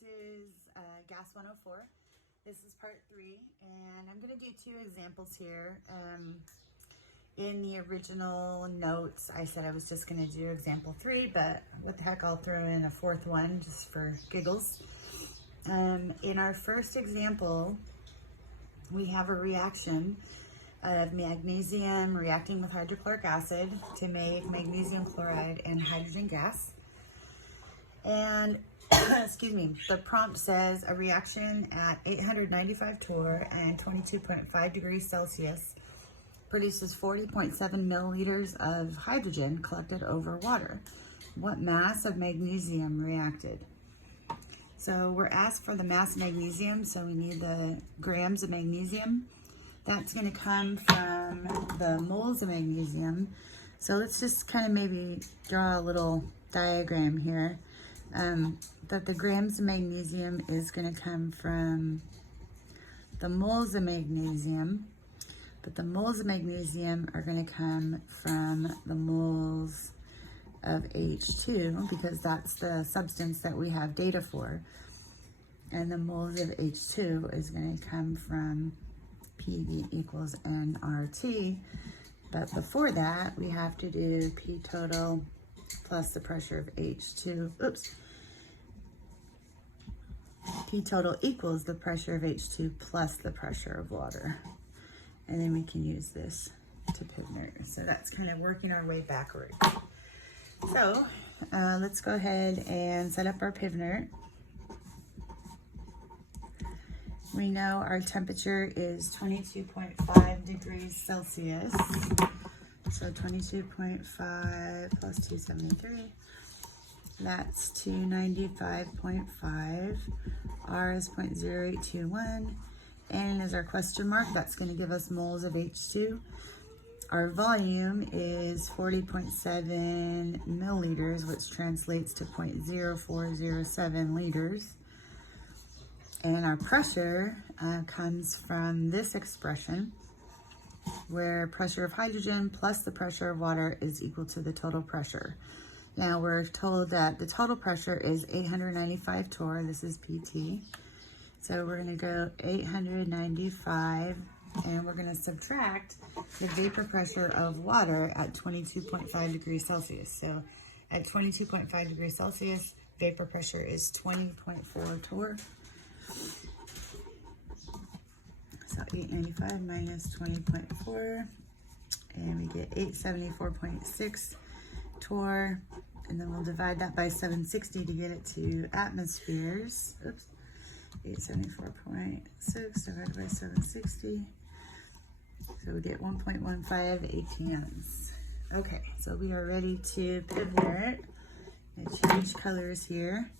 This is Gas 104. This is part 3, and I'm going to do 2 examples here. In the original notes, I said I was just going to do example 3, but what the heck, I'll throw in a 4th one just for giggles. In our first example, we have a reaction of magnesium reacting with hydrochloric acid to make magnesium chloride and hydrogen gas. And excuse me, the prompt says a reaction at 895 torr and 22.5 degrees Celsius produces 40.7 milliliters of hydrogen collected over water. What mass of magnesium reacted? So we're asked for the mass of magnesium, so we need the grams of magnesium. That's going to come from the moles of magnesium. So let's just kind of maybe draw a little diagram here. That the grams of magnesium is going to come from the moles of magnesium, but the moles of magnesium are going to come from the moles of H2 because that's the substance that we have data for. And the moles of H2 is going to come from PV equals nRT. But before that, we have to do P total plus the pressure of H2. Oops. P total equals the pressure of H2 plus the pressure of water. And then we can use this to Pivnert. So that's kind of working our way backwards. So let's go ahead and set up our Pivnert. We know our temperature is 22.5 degrees Celsius. So 22.5 plus 273, that's 295.5. R is 0.0821. N is our question mark. That's going to give us moles of H2. Our volume is 40.7 milliliters, which translates to 0.0407 liters. And our pressure comes from this expression, where pressure of hydrogen plus the pressure of water is equal to the total pressure. Now we're told that the total pressure is 895 torr. This is PT. So we're going to go 895, and we're going to subtract the vapor pressure of water at 22.5 degrees Celsius. So at 22.5 degrees Celsius, vapor pressure is 20.4 torr. So 895 minus 20.4, and we get 874.6 torr, and then we'll divide that by 760 to get it to atmospheres. Oops, 874.6 divided by 760. So we get 1.15 ATMs. Okay, so we are ready to Pivnert. And change colors here.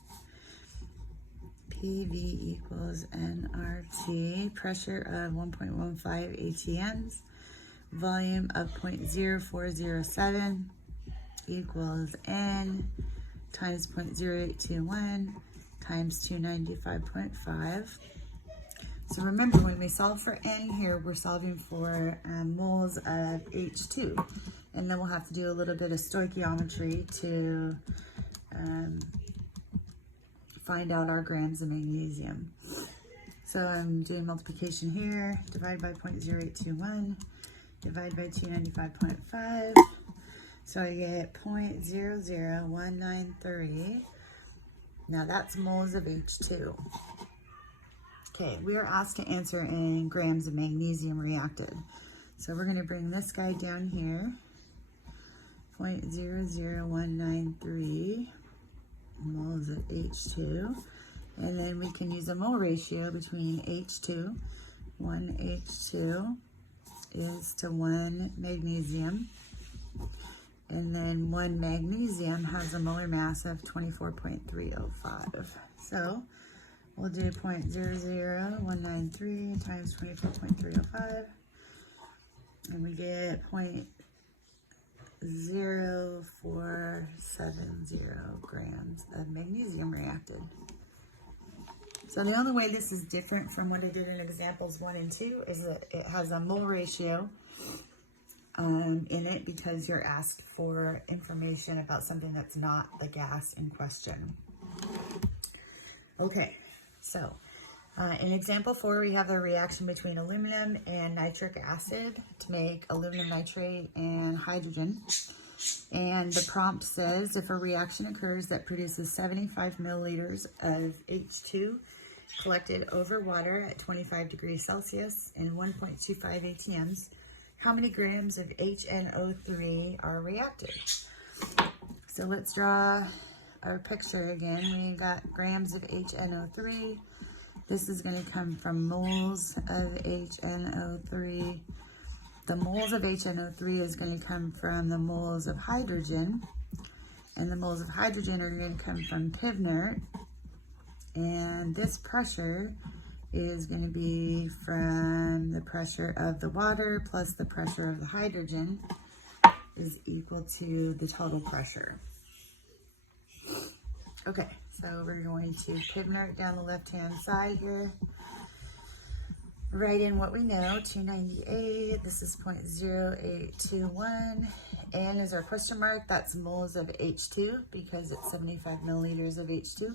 PV equals nRT, pressure of 1.15 ATMs, volume of 0.0407 equals N times 0.0821 times 295.5. So remember, when we solve for N here, we're solving for moles of H2. And then we'll have to do a little bit of stoichiometry to find out our grams of magnesium. So I'm doing multiplication here, divide by 0.0821, divide by 295.5. So I get 0.00193. Now that's moles of H2. Okay, we are asked to answer in grams of magnesium reacted. So we're going to bring this guy down here, 0.00193 moles of H2, and then we can use a mole ratio between H2. 1 H2 is to 1 magnesium, and then 1 magnesium has a molar mass of 24.305. So we'll do 0.00193 times 24.305, and we get 0.0470 grams of magnesium reacted. So the only way this is different from what I did in examples 1 and 2 is that it has a mole ratio in it because you're asked for information about something that's not the gas in question. Okay, so in example 4, we have a reaction between aluminum and nitric acid to make aluminum nitrate and hydrogen. And the prompt says if a reaction occurs that produces 75 milliliters of H2 collected over water at 25 degrees Celsius and 1.25 ATMs, how many grams of HNO3 are reacted? So let's draw our picture again. We got grams of HNO3. This is going to come from moles of HNO3. The moles of HNO3 is going to come from the moles of hydrogen. And the moles of hydrogen are going to come from Pivnert. And this pressure is going to be from the pressure of the water plus the pressure of the hydrogen is equal to the total pressure. Okay, so we're going to Pivnert down the left-hand side here. Write in what we know, 298, this is 0.0821. N is our question mark, that's moles of H2 because it's 75 milliliters of H2.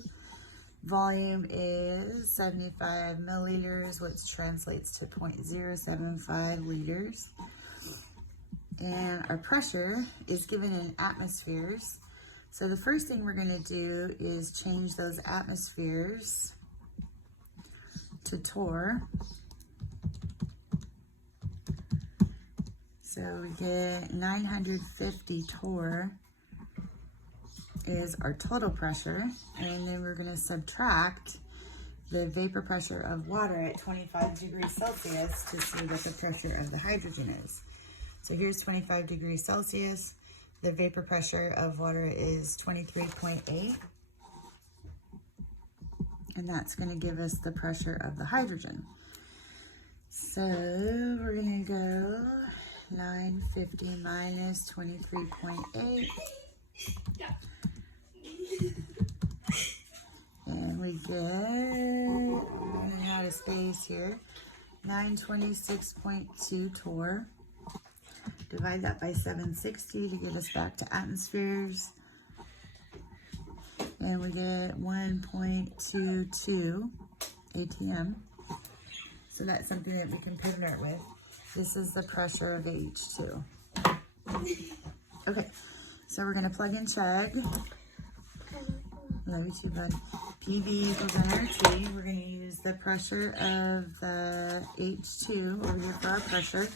Volume is 75 milliliters, which translates to 0.075 liters. And our pressure is given in atmospheres. So the first thing we're going to do is change those atmospheres to torr. So we get 950 torr is our total pressure, and then we're going to subtract the vapor pressure of water at 25 degrees Celsius to see what the pressure of the hydrogen is. So here's 25 degrees Celsius. The vapor pressure of water is 23.8, and that's going to give us the pressure of the hydrogen. So we're going to go 950 minus 23.8. And we get, running out of space here, 926.2 torr. Divide that by 760 to get us back to atmospheres. And we get 1.22 ATM. So that's something that we can Pivnert with. This is the pressure of H2. Okay, so we're going to plug in Chug. Love you too, bud. PV equals nRT. We're going to use the pressure of the H2 over here for our pressure.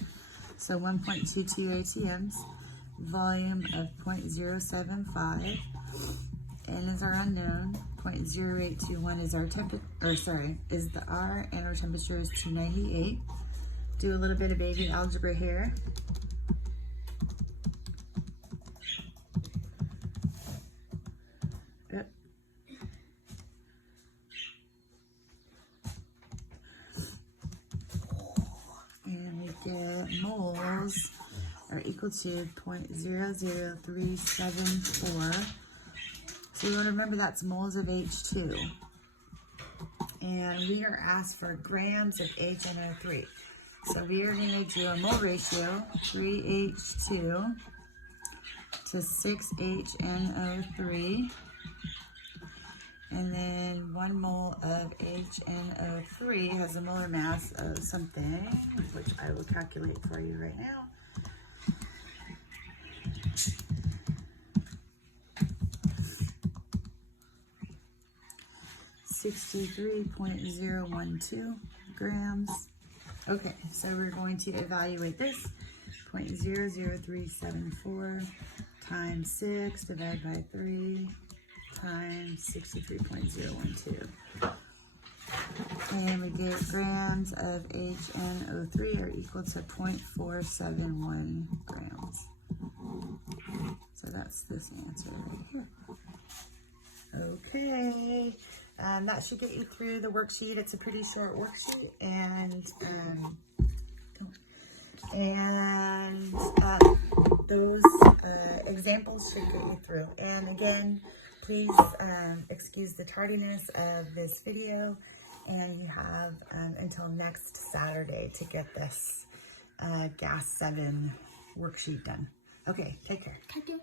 So 1.22 ATMs. Volume of 0.075. N is our unknown. 0.0821 is our temperature, is the R, and our temperature is 298. Do a little bit of baby algebra here. And we get moles are equal to 0.00374. So you want to remember that's moles of H2. And we are asked for grams of HNO3. So we are going to do a mole ratio, 3H2 to 6HNO3. And then 1 mole of HNO3 has a molar mass of something, which I will calculate for you right now. 63.012 grams. Okay, so we're going to evaluate this. 0.00374 times 6 divided by 3 times 63.012. And we get grams of HNO3 are equal to 0.471 grams. So that's this answer right here. Okay, that should get you through the worksheet. It's a pretty short worksheet, and those examples should get you through. And again, please excuse the tardiness of this video, and you have until next Saturday to get this Gas 7 worksheet done. Okay, take care. Take care.